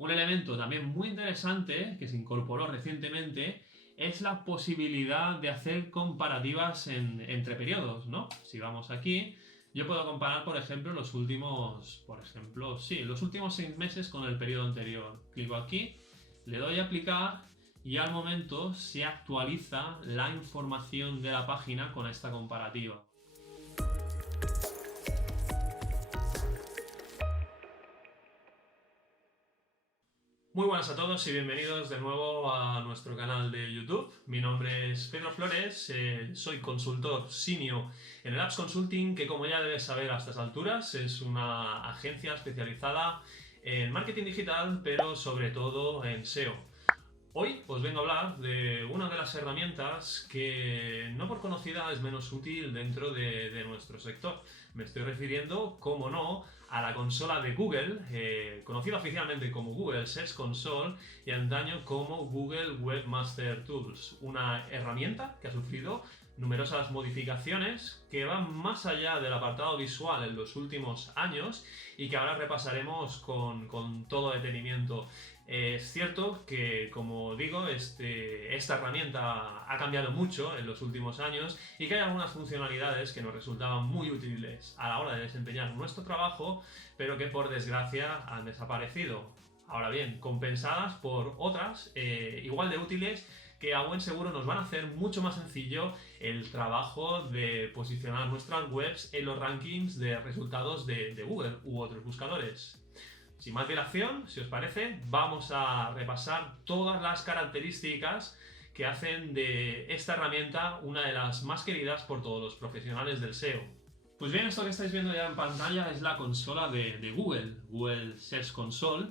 Un elemento también muy interesante que se incorporó recientemente es la posibilidad de hacer comparativas entre periodos, ¿no? Si vamos aquí, yo puedo comparar, por ejemplo, los últimos 6 meses con el periodo anterior. Clico aquí, le doy a aplicar y al momento se actualiza la información de la página con esta comparativa. Muy buenas a todos y bienvenidos de nuevo a nuestro canal de YouTube. Mi nombre es Pedro Flores, soy consultor senior en el Apps Consulting, que como ya debes saber a estas alturas es una agencia especializada en marketing digital, pero sobre todo en SEO. Hoy os vengo a hablar de una de las herramientas que no por conocida es menos útil dentro de nuestro sector. Me estoy refiriendo, como no, a la consola de Google, conocida oficialmente como Google Search Console y antaño como Google Webmaster Tools. Una herramienta que ha sufrido numerosas modificaciones que van más allá del apartado visual en los últimos años y que ahora repasaremos con todo detenimiento. Es cierto que, como digo, esta herramienta ha cambiado mucho en los últimos años y que hay algunas funcionalidades que nos resultaban muy útiles a la hora de desempeñar nuestro trabajo, pero que por desgracia han desaparecido. Ahora bien, compensadas por otras igual de útiles que a buen seguro nos van a hacer mucho más sencillo el trabajo de posicionar nuestras webs en los rankings de resultados de Google u otros buscadores. Sin más dilación, si os parece, vamos a repasar todas las características que hacen de esta herramienta una de las más queridas por todos los profesionales del SEO. Pues bien, esto que estáis viendo ya en pantalla es la consola de Google Search Console,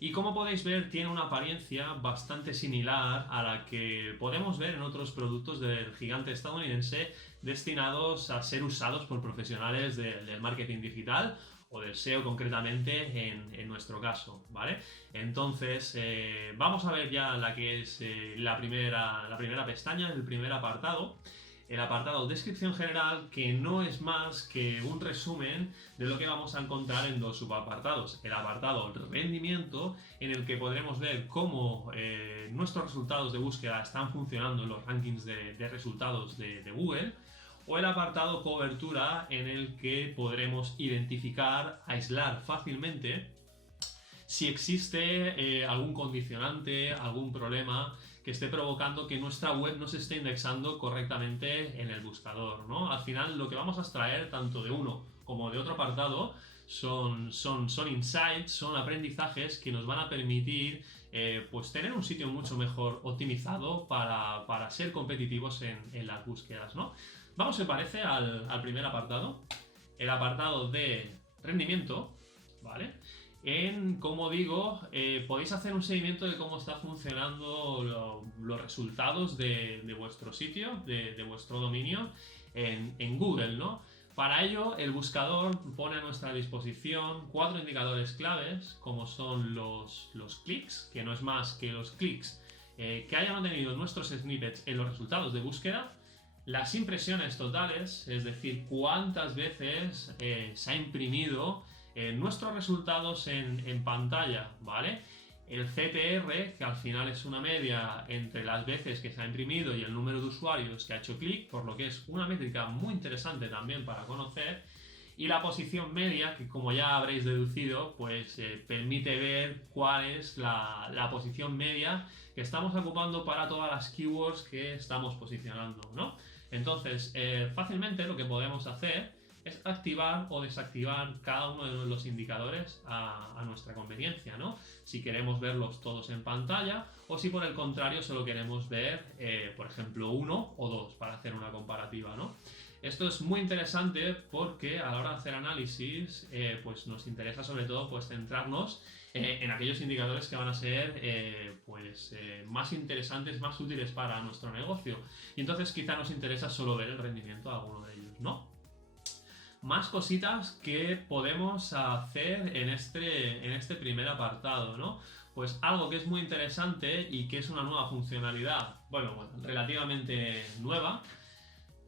y como podéis ver tiene una apariencia bastante similar a la que podemos ver en otros productos del gigante estadounidense destinados a ser usados por profesionales del marketing digital o del SEO concretamente en nuestro caso, ¿vale? Entonces, vamos a ver ya la que es la primera pestaña, el primer apartado. El apartado descripción general, que no es más que un resumen de lo que vamos a encontrar en dos subapartados. El apartado rendimiento, en el que podremos ver cómo nuestros resultados de búsqueda están funcionando en los rankings de resultados de Google. O el apartado cobertura, en el que podremos identificar, aislar fácilmente si existe algún condicionante, algún problema que esté provocando que nuestra web no se esté indexando correctamente en el buscador, ¿no? Al final lo que vamos a extraer tanto de uno como de otro apartado son insights, son aprendizajes que nos van a permitir pues tener un sitio mucho mejor optimizado para ser competitivos en las búsquedas, ¿no? Vamos, si parece, al primer apartado, el apartado de rendimiento, ¿vale? Como digo, podéis hacer un seguimiento de cómo está funcionando los resultados de vuestro sitio, de vuestro dominio en Google, ¿no? Para ello, el buscador pone a nuestra disposición 4 indicadores claves, como son los clics, que no es más que los clics que hayan obtenido nuestros snippets en los resultados de búsqueda, las impresiones totales, es decir, cuántas veces se ha imprimido nuestros resultados en pantalla, ¿vale? El CTR, que al final es una media entre las veces que se ha imprimido y el número de usuarios que ha hecho clic, por lo que es una métrica muy interesante también para conocer. Y la posición media, que como ya habréis deducido, pues permite ver cuál es la posición media que estamos ocupando para todas las keywords que estamos posicionando, ¿no? Entonces, fácilmente lo que podemos hacer es activar o desactivar cada uno de los indicadores a nuestra conveniencia, ¿no? Si queremos verlos todos en pantalla o si por el contrario solo queremos ver, por ejemplo, uno o dos para hacer una comparativa, ¿no? Esto es muy interesante porque a la hora de hacer análisis, pues nos interesa sobre todo pues centrarnos en aquellos indicadores que van a ser más interesantes, más útiles para nuestro negocio. Y entonces quizá nos interesa solo ver el rendimiento de alguno de ellos, ¿no? Más cositas que podemos hacer en este primer apartado, ¿no? Pues algo que es muy interesante y que es una nueva funcionalidad, bueno, relativamente nueva,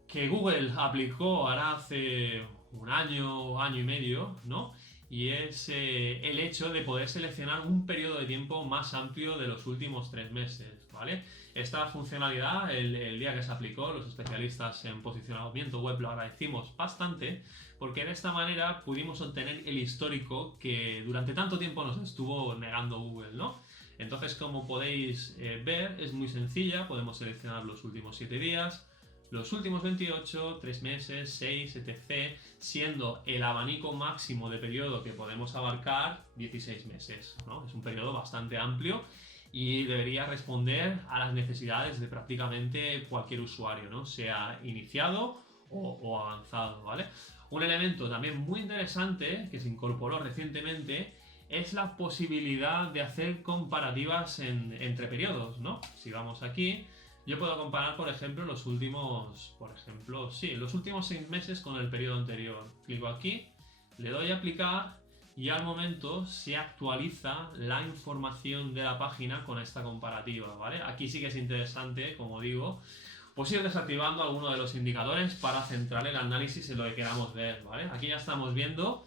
que Google aplicó ahora hace un año y medio, ¿no? y es el hecho de poder seleccionar un periodo de tiempo más amplio de los últimos 3 meses, ¿vale? Esta funcionalidad, el día que se aplicó, los especialistas en posicionamiento web lo agradecimos bastante, porque de esta manera pudimos obtener el histórico que durante tanto tiempo nos estuvo negando Google, ¿no? Entonces, como podéis ver, es muy sencilla, podemos seleccionar los últimos 7 días, los últimos 28, 3 meses, 6, etc., siendo el abanico máximo de periodo que podemos abarcar 16 meses, ¿no? Es un periodo bastante amplio y debería responder a las necesidades de prácticamente cualquier usuario, ¿no? Sea iniciado o avanzado, ¿vale? Un elemento también muy interesante que se incorporó recientemente es la posibilidad de hacer comparativas entre periodos, ¿no? Si vamos aquí, yo puedo comparar, por ejemplo, los últimos 6 meses con el periodo anterior. Clico aquí, le doy a aplicar y al momento se actualiza la información de la página con esta comparativa, ¿vale? Aquí sí que es interesante, como digo, pues ir desactivando alguno de los indicadores para centrar el análisis en lo que queramos ver, ¿vale? Aquí ya estamos viendo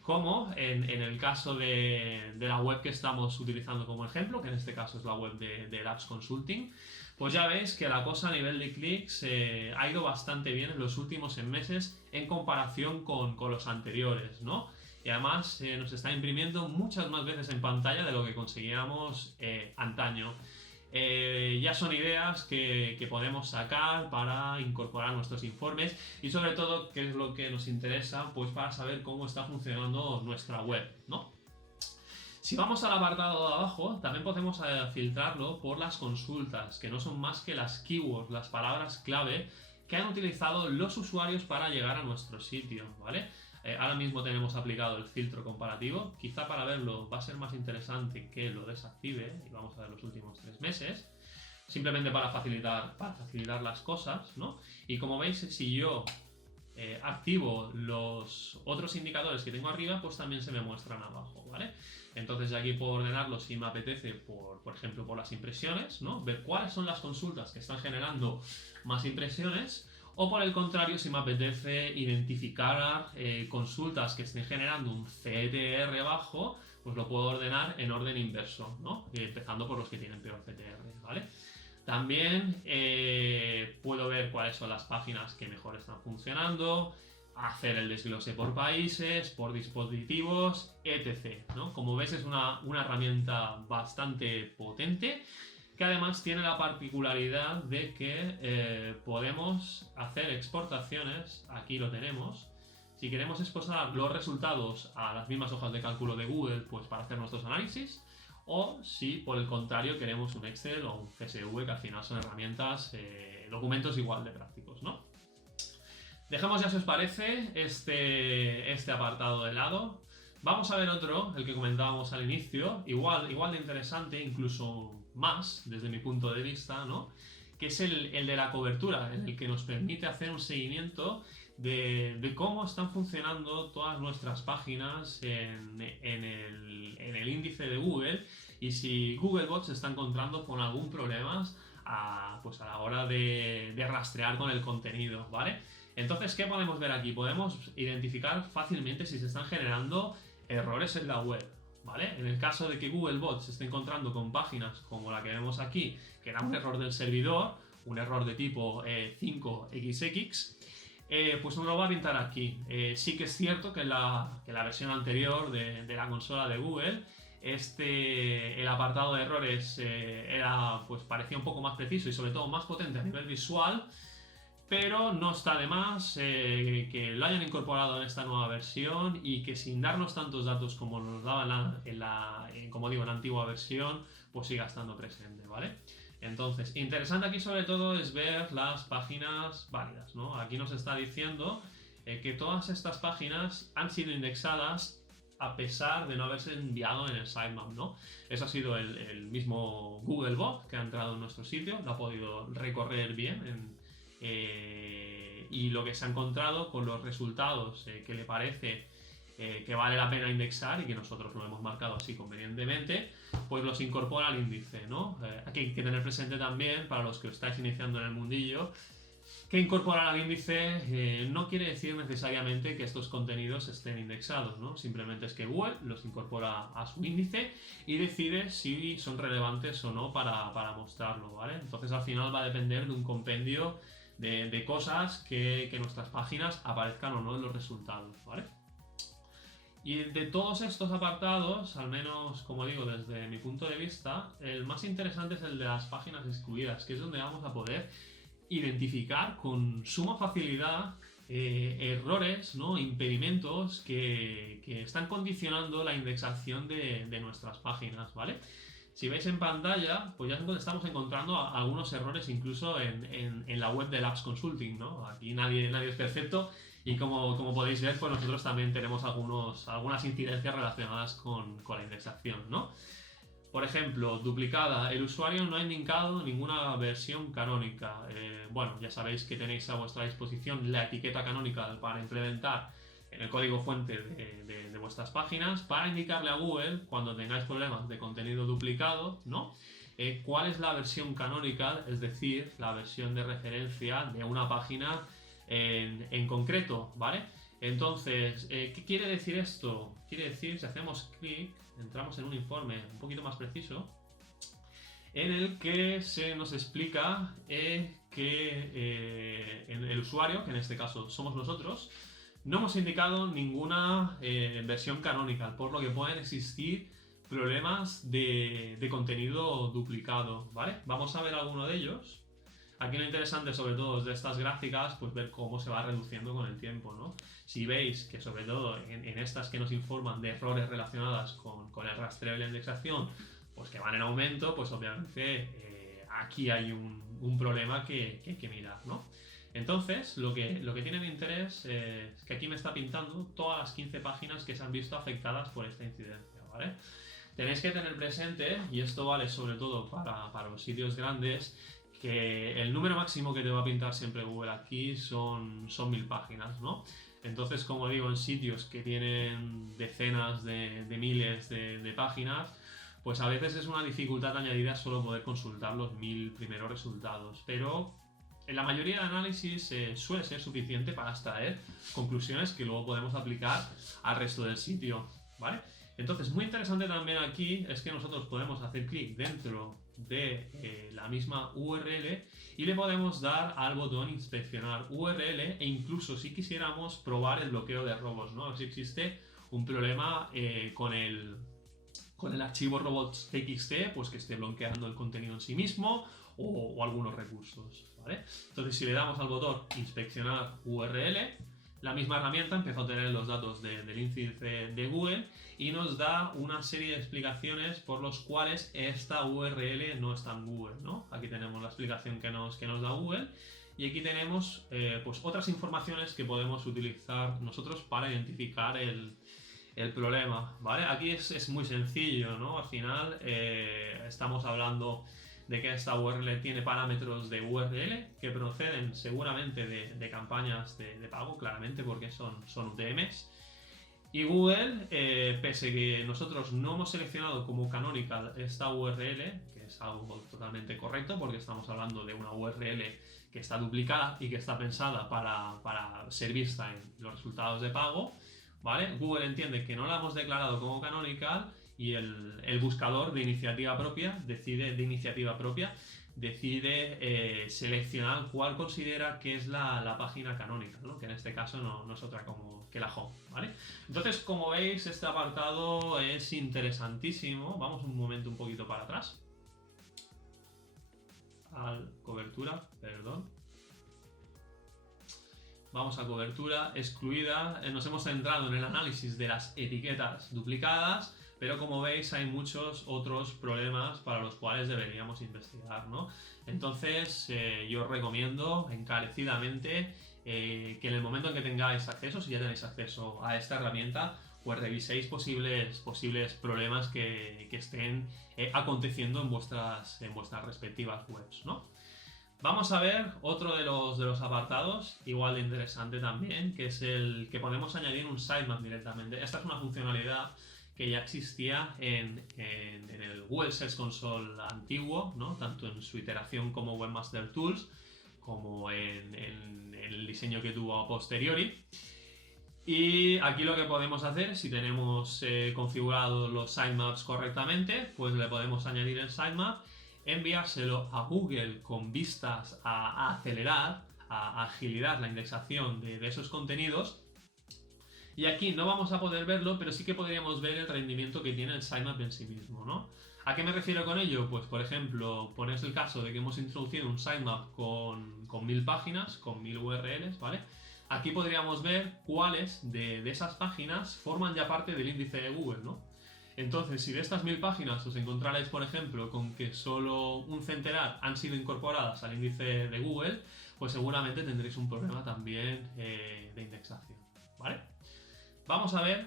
cómo en el caso de la web que estamos utilizando como ejemplo, que en este caso es la web de Labs Consulting, pues ya veis que la cosa a nivel de clics ha ido bastante bien en los últimos meses en comparación con los anteriores, ¿no? Y además nos está imprimiendo muchas más veces en pantalla de lo que conseguíamos antaño. Ya son ideas que podemos sacar para incorporar nuestros informes y sobre todo, qué es lo que nos interesa, pues para saber cómo está funcionando nuestra web, ¿no? Si vamos al apartado de abajo, también podemos filtrarlo por las consultas, que no son más que las keywords, las palabras clave que han utilizado los usuarios para llegar a nuestro sitio, ¿vale? Ahora mismo tenemos aplicado el filtro comparativo, quizá para verlo va a ser más interesante que lo desactive y vamos a ver los últimos 3 meses, simplemente para facilitar las cosas, ¿no? Y como veis, si yo activo los otros indicadores que tengo arriba, pues también se me muestran abajo, ¿vale? Entonces aquí puedo ordenarlo si me apetece, por ejemplo, por las impresiones, ¿no? Ver cuáles son las consultas que están generando más impresiones. O por el contrario, si me apetece identificar consultas que estén generando un CTR bajo, pues lo puedo ordenar en orden inverso, ¿no? Empezando por los que tienen peor CTR, ¿vale? También puedo ver cuáles son las páginas que mejor están funcionando, hacer el desglose por países, por dispositivos, etc., ¿no? Como ves, es una herramienta bastante potente, que además tiene la particularidad de que podemos hacer exportaciones, aquí lo tenemos. Si queremos exportar los resultados a las mismas hojas de cálculo de Google, pues para hacer nuestros análisis, o si por el contrario queremos un Excel o un CSV, que al final son herramientas, documentos igual de prácticos, ¿no? Dejamos ya, si os parece, este apartado de lado. Vamos a ver otro, el que comentábamos al inicio, igual de interesante, incluso más desde mi punto de vista, ¿no? Que es el de la cobertura, en el que nos permite hacer un seguimiento de cómo están funcionando todas nuestras páginas en el índice de Google y si Googlebot se está encontrando con algún problema pues a la hora de rastrear con el contenido, ¿vale? Entonces, ¿qué podemos ver aquí? Podemos identificar fácilmente si se están generando errores en la web, ¿vale? En el caso de que Googlebot se esté encontrando con páginas como la que vemos aquí, que era un error del servidor, un error de tipo 5xx, pues nos lo va a pintar aquí. Sí que es cierto que en la versión anterior de la consola de Google, el apartado de errores pues parecía un poco más preciso y sobre todo más potente a nivel visual, pero no está de más que lo hayan incorporado en esta nueva versión y que sin darnos tantos datos como nos daban en la antigua versión, pues siga estando presente, ¿vale? Entonces, interesante aquí sobre todo es ver las páginas válidas, ¿no? Aquí nos está diciendo que todas estas páginas han sido indexadas a pesar de no haberse enviado en el sitemap, ¿no? Eso ha sido el mismo Googlebot que ha entrado en nuestro sitio, lo ha podido recorrer bien y lo que se ha encontrado con los resultados que le parece que vale la pena indexar y que nosotros lo hemos marcado así convenientemente, pues los incorpora al índice, ¿no? Aquí hay que tener presente también, para los que os estáis iniciando en el mundillo, ¿Qué incorporar al índice? No quiere decir necesariamente que estos contenidos estén indexados, ¿no? Simplemente es que Google los incorpora a su índice y decide si son relevantes o no para mostrarlo, ¿vale? Entonces al final va a depender de un compendio de cosas que nuestras páginas aparezcan o no en los resultados, ¿vale? Y de todos estos apartados, al menos como digo desde mi punto de vista, el más interesante es el de las páginas excluidas, que es donde vamos a poder identificar con suma facilidad errores, ¿no? Impedimentos que están condicionando la indexación de nuestras páginas, ¿vale? Si veis en pantalla, pues ya estamos encontrando algunos errores incluso en la web del Apps Consulting, ¿no? Aquí nadie es perfecto y como podéis ver, pues nosotros también tenemos algunas incidencias relacionadas con la indexación, ¿no? Por ejemplo, duplicada. El usuario no ha indicado ninguna versión canónica. Bueno, ya sabéis que tenéis a vuestra disposición la etiqueta canónica para implementar en el código fuente de vuestras páginas para indicarle a Google cuando tengáis problemas de contenido duplicado, ¿no? Cuál es la versión canónica, es decir, la versión de referencia de una página en concreto, ¿vale? Entonces, ¿qué quiere decir esto? Quiere decir, si hacemos clic, entramos en un informe un poquito más preciso, en el que se nos explica que el usuario, que en este caso somos nosotros, no hemos indicado ninguna versión canónica, por lo que pueden existir problemas de contenido duplicado, ¿vale? Vamos a ver alguno de ellos. Aquí lo interesante, sobre todo de estas gráficas, pues ver cómo se va reduciendo con el tiempo, ¿no? Si veis que sobre todo en estas que nos informan de errores relacionadas con el rastreo y la indexación, pues que van en aumento, pues obviamente aquí hay un problema que hay que mirar, ¿no? Entonces, lo que tiene de interés es que aquí me está pintando todas las 15 páginas que se han visto afectadas por esta incidencia, ¿vale? Tenéis que tener presente, y esto vale sobre todo para los sitios grandes, que el número máximo que te va a pintar siempre Google aquí son 1000 páginas, ¿no? Entonces, como digo, en sitios que tienen decenas de miles de páginas, pues a veces es una dificultad añadida solo poder consultar los 1000 primeros resultados, pero en la mayoría de análisis suele ser suficiente para extraer conclusiones que luego podemos aplicar al resto del sitio, ¿vale? Entonces, muy interesante también aquí es que nosotros podemos hacer clic dentro de la misma URL y le podemos dar al botón inspeccionar URL e incluso si quisiéramos probar el bloqueo de robots, ¿no? A ver si existe un problema con el archivo robots.txt, pues que esté bloqueando el contenido en sí mismo o algunos recursos, ¿vale? Entonces, si le damos al botón inspeccionar URL, la misma herramienta empieza a obtener los datos del índice de Google y nos da una serie de explicaciones por los cuales esta URL no está en Google, ¿no? Aquí tenemos la explicación que nos da Google y aquí tenemos pues otras informaciones que podemos utilizar nosotros para identificar el problema, ¿vale? Aquí es muy sencillo, ¿no? Al final estamos hablando de que esta URL tiene parámetros de URL que proceden seguramente de campañas de pago, claramente porque son UTMs. Y Google, pese que nosotros no hemos seleccionado como canonical esta URL, que es algo totalmente correcto porque estamos hablando de una URL que está duplicada y que está pensada para ser vista en los resultados de pago, ¿vale? Google entiende que no la hemos declarado como canonical y el buscador de iniciativa propia decide seleccionar cuál considera que es la página canónica, ¿no? Que en este caso no es otra que la home, ¿vale? Entonces, como veis, este apartado es interesantísimo. Vamos un momento un poquito para atrás. Cobertura, perdón. Vamos a cobertura excluida. Nos hemos centrado en el análisis de las etiquetas duplicadas, pero como veis hay muchos otros problemas para los cuales deberíamos investigar, ¿no? Entonces yo os recomiendo encarecidamente que en el momento en que tengáis acceso, si ya tenéis acceso a esta herramienta, pues reviséis posibles problemas que estén aconteciendo en vuestras respectivas webs, ¿no? Vamos a ver otro de los apartados, igual de interesante también, que es el que podemos añadir un sitemap directamente. Esta es una funcionalidad que ya existía en el Google Search Console antiguo, ¿no? Tanto en su iteración como Webmaster Tools, como en el diseño que tuvo a posteriori. Y aquí lo que podemos hacer, si tenemos configurados los sitemaps correctamente, pues le podemos añadir el sitemap, enviárselo a Google con vistas a acelerar, a agilidad la indexación de esos contenidos. Y aquí no vamos a poder verlo, pero sí que podríamos ver el rendimiento que tiene el sitemap en sí mismo, ¿no? ¿A qué me refiero con ello? Pues, por ejemplo, poneros el caso de que hemos introducido un sitemap con 1000 páginas, con 1000 URLs, ¿vale? Aquí podríamos ver cuáles de esas páginas forman ya parte del índice de Google, ¿no? Entonces, si de estas 1000 páginas os encontrarais, por ejemplo, con que solo un centenar han sido incorporadas al índice de Google, pues seguramente tendréis un problema también de indexación, ¿vale? Vamos a ver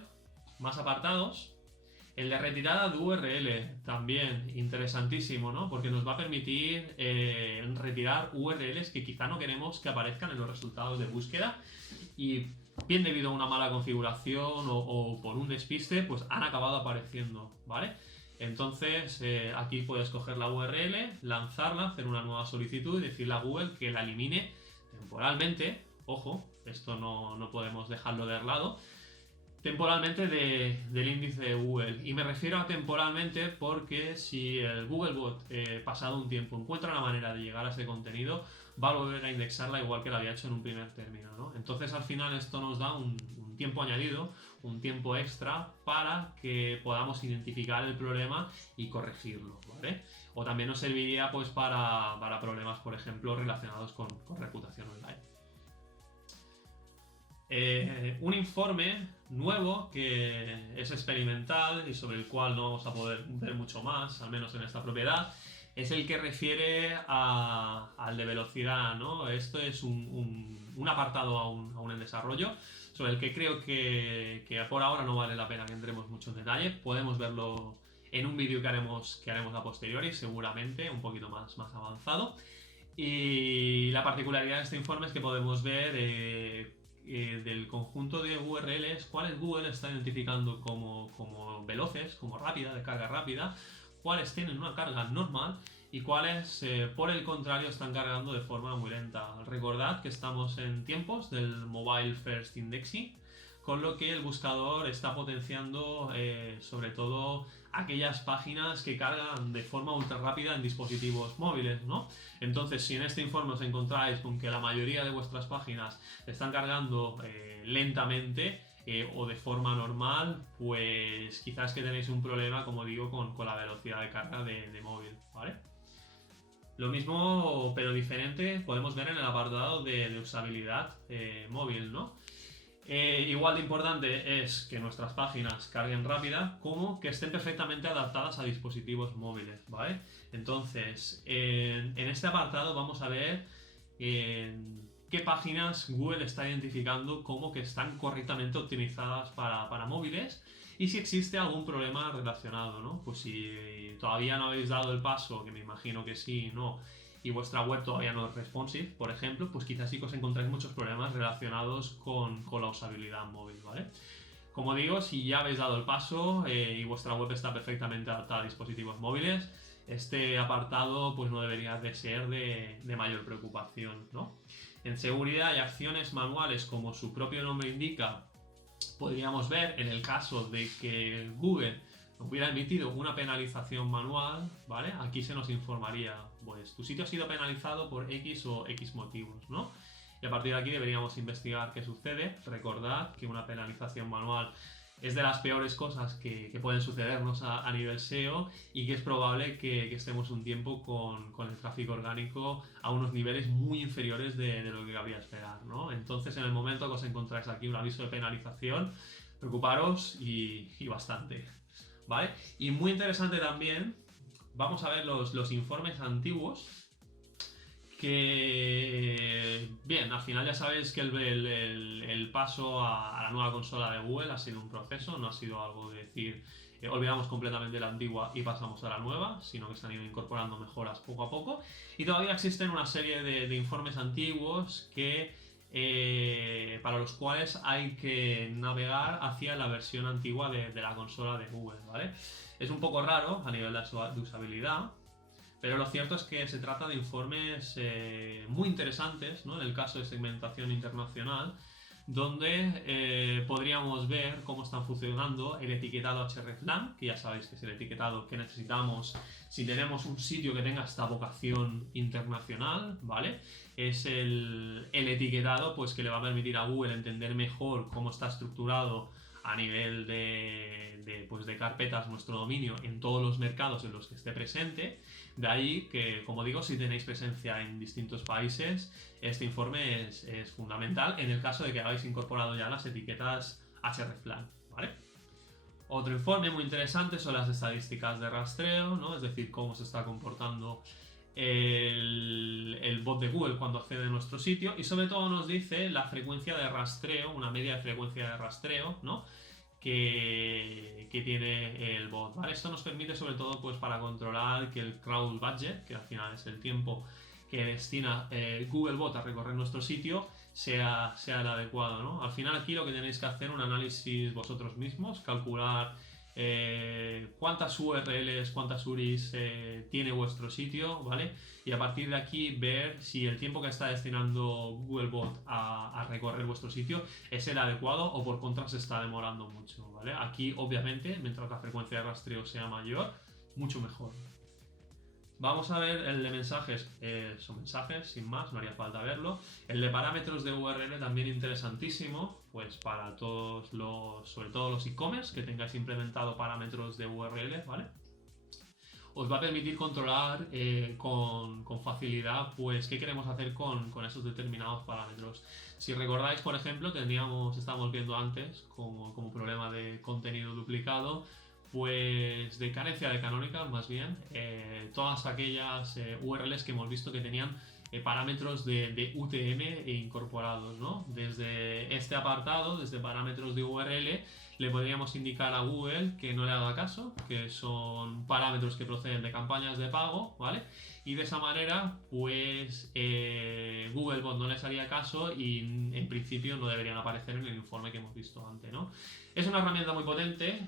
más apartados. El de retirada de URL, también interesantísimo, ¿no? Porque nos va a permitir retirar URLs que quizá no queremos que aparezcan en los resultados de búsqueda y bien debido a una mala configuración o por un despiste, pues han acabado apareciendo, ¿vale? Entonces aquí puedes coger la URL, lanzarla, hacer una nueva solicitud y decirle a Google que la elimine temporalmente. Ojo, esto no podemos dejarlo de lado. Temporalmente del índice de Google. Y me refiero a temporalmente porque si el Googlebot pasado un tiempo encuentra una manera de llegar a ese contenido, va a volver a indexarla igual que lo había hecho en un primer término, ¿no? Entonces al final esto nos da un tiempo añadido, un tiempo extra para que podamos identificar el problema y corregirlo, ¿vale? O también nos serviría pues para problemas, por ejemplo, relacionados con reputación online. Un informe nuevo que es experimental y sobre el cual no vamos a poder ver mucho más, al menos en esta propiedad, es el que refiere al de velocidad, ¿no? Esto es un apartado aún en desarrollo, sobre el que creo que por ahora no vale la pena que entremos mucho en detalle. Podemos verlo en un vídeo que haremos a posteriori, seguramente, un poquito más avanzado. Y la particularidad de este informe es que podemos ver del conjunto de URLs, cuáles Google está identificando como veloces, como rápida, de carga rápida, cuáles tienen una carga normal y cuáles, por el contrario, están cargando de forma muy lenta. Recordad que estamos en tiempos del Mobile First Indexing, con lo que el buscador está potenciando sobre todo aquellas páginas que cargan de forma ultra rápida en dispositivos móviles, ¿no? Entonces, si en este informe os encontráis con que la mayoría de vuestras páginas están cargando lentamente o de forma normal, pues quizás que tenéis un problema, como digo, con la velocidad de carga de móvil, ¿vale? Lo mismo, pero diferente, podemos ver en el apartado de usabilidad móvil, ¿no? Igual de importante es que nuestras páginas carguen rápida como que estén perfectamente adaptadas a dispositivos móviles, ¿vale? Entonces, en este apartado vamos a ver qué páginas Google está identificando como que están correctamente optimizadas para móviles y si existe algún problema relacionado, ¿no? Pues si todavía no habéis dado el paso, que me imagino que sí, no, y vuestra web todavía no es responsive, por ejemplo, pues quizás sí que os encontráis muchos problemas relacionados con la usabilidad móvil, ¿vale? Como digo, si ya habéis dado el paso y vuestra web está perfectamente adaptada a dispositivos móviles, este apartado pues no debería de ser de mayor preocupación, ¿no? En seguridad y acciones manuales, como su propio nombre indica, podríamos ver en el caso de que Google hubiera emitido una penalización manual, ¿vale? Aquí se nos informaría, pues tu sitio ha sido penalizado por X o X motivos, ¿no? Y a partir de aquí deberíamos investigar qué sucede. Recordad que una penalización manual es de las peores cosas que pueden sucedernos a nivel SEO y que es probable que estemos un tiempo con el tráfico orgánico a unos niveles muy inferiores de lo que cabría esperar, ¿no? Entonces, en el momento que os encontráis aquí un aviso de penalización, preocuparos y bastante, ¿vale? Y muy interesante también, vamos a ver los informes antiguos, que bien, al final ya sabéis que el paso a la nueva consola de Google ha sido un proceso, no ha sido algo de decir olvidamos completamente la antigua y pasamos a la nueva, sino que se han ido incorporando mejoras poco a poco y todavía existen una serie de informes antiguos que para los cuales hay que navegar hacia la versión antigua de la consola de Google, ¿vale? Es un poco raro a nivel de usabilidad, Pero lo cierto es que se trata de informes muy interesantes, ¿no? En el caso de segmentación internacional, donde podríamos ver cómo están funcionando el etiquetado hreflang, que ya sabéis que es el etiquetado que necesitamos si tenemos un sitio que tenga esta vocación internacional, ¿vale? Es el etiquetado pues, que le va a permitir a Google entender mejor cómo está estructurado a nivel pues de carpetas nuestro dominio en todos los mercados en los que esté presente. De ahí que, como digo, si tenéis presencia en distintos países, este informe es fundamental en el caso de que habéis incorporado ya las etiquetas hreflang, ¿vale? Otro informe muy interesante son las estadísticas de rastreo, ¿no? Es decir, cómo se está comportando el bot de Google cuando accede a nuestro sitio, y sobre todo nos dice la frecuencia de rastreo, una media de frecuencia de rastreo, ¿no? que tiene el bot, ¿vale? Esto nos permite sobre todo pues para controlar que el crawl budget, que al final es el tiempo que destina Google Bot a recorrer nuestro sitio, sea el adecuado, ¿no? Al final aquí lo que tenéis que hacer es un análisis vosotros mismos, calcular cuántas URLs, cuántas URIs tiene vuestro sitio, ¿vale? Y a partir de aquí ver si el tiempo que está destinando Googlebot a recorrer vuestro sitio es el adecuado o por contra se está demorando mucho, ¿vale? Aquí obviamente, mientras la frecuencia de rastreo sea mayor, mucho mejor. Vamos a ver el de mensajes, son mensajes, sin más, no haría falta verlo. El de parámetros de URL también interesantísimo, pues para todos sobre todo los e-commerce que tengáis implementado parámetros de URL, ¿vale? Os va a permitir controlar con facilidad pues qué queremos hacer con esos determinados parámetros. Si recordáis, por ejemplo, estábamos viendo antes como problema de contenido duplicado, pues de carencia de canónicas más bien, todas aquellas URLs que hemos visto que tenían parámetros de UTM incorporados, ¿no? Desde este apartado, desde parámetros de URL, le podríamos indicar a Google que no le haga caso, que son parámetros que proceden de campañas de pago, ¿vale? Y de esa manera, pues Googlebot no les haría caso y en principio no deberían aparecer en el informe que hemos visto antes, ¿no? Es una herramienta muy potente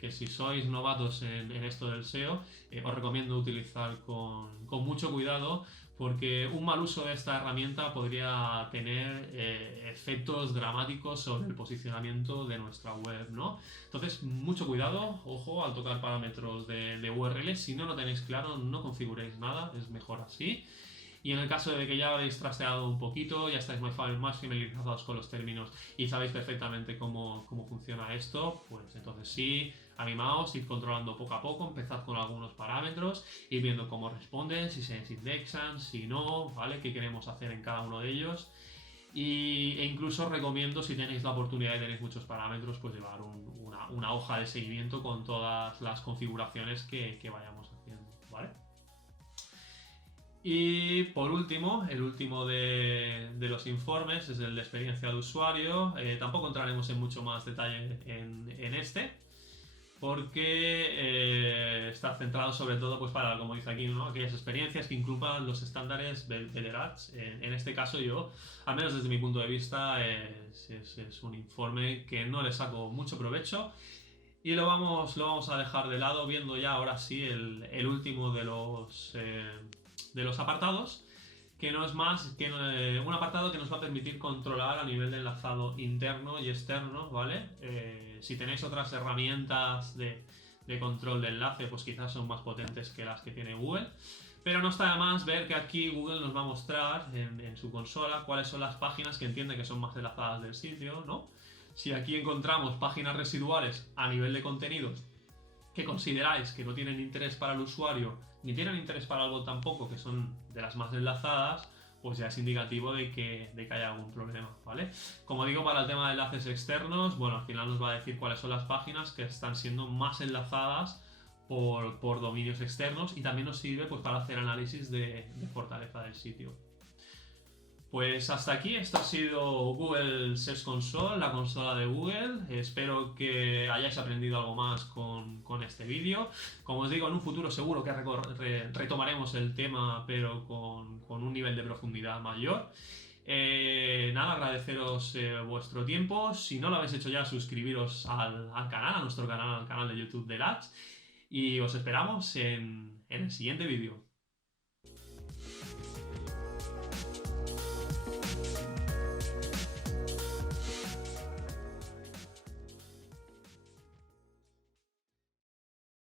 que si sois novatos en esto del SEO, os recomiendo utilizar con mucho cuidado, porque un mal uso de esta herramienta podría tener efectos dramáticos sobre el posicionamiento de nuestra web, ¿no? Entonces, mucho cuidado, ojo, al tocar parámetros de URL. Si no lo tenéis claro, no configuréis nada, es mejor así. Y en el caso de que ya habéis trasteado un poquito, ya estáis más familiarizados con los términos y sabéis perfectamente cómo funciona esto, pues entonces sí, animaos, id controlando poco a poco, empezad con algunos parámetros, ir viendo cómo responden, si se desindexan, si no, ¿vale? ¿Qué queremos hacer en cada uno de ellos? E incluso os recomiendo, si tenéis la oportunidad y tenéis muchos parámetros, pues llevar una hoja de seguimiento con todas las configuraciones que vayamos haciendo, ¿vale? Y por último, el último de los informes es el de experiencia de usuario. Tampoco entraremos en mucho más detalle en este, porque está centrado sobre todo pues para, como dice aquí, ¿no? Aquellas experiencias que incluyan los estándares Federats. En este caso yo, al menos desde mi punto de vista, es un informe que no le saco mucho provecho. Y lo vamos a dejar de lado viendo ya ahora sí el último de los apartados, que no es más que un apartado que nos va a permitir controlar a nivel de enlazado interno y externo, ¿vale? Si tenéis otras herramientas de control de enlace, pues quizás son más potentes que las que tiene Google. Pero no está de más ver que aquí Google nos va a mostrar en su consola cuáles son las páginas que entiende que son más enlazadas del sitio, ¿no? Si aquí encontramos páginas residuales a nivel de contenidos que consideráis que no tienen interés para el usuario, ni tienen interés para el bot tampoco, que son de las más enlazadas, pues ya es indicativo de que haya algún problema, ¿vale? Como digo, para el tema de enlaces externos, bueno, al final nos va a decir cuáles son las páginas que están siendo más enlazadas por dominios externos, y también nos sirve pues para hacer análisis de fortaleza del sitio. Pues hasta aquí, esto ha sido Google Search Console, la consola de Google. Espero que hayáis aprendido algo más con este vídeo. Como os digo, en un futuro seguro que retomaremos el tema, pero con un nivel de profundidad mayor. Nada, agradeceros vuestro tiempo. Si no lo habéis hecho ya, suscribiros al canal, a nuestro canal, al canal de YouTube de Labs. Y os esperamos en el siguiente vídeo.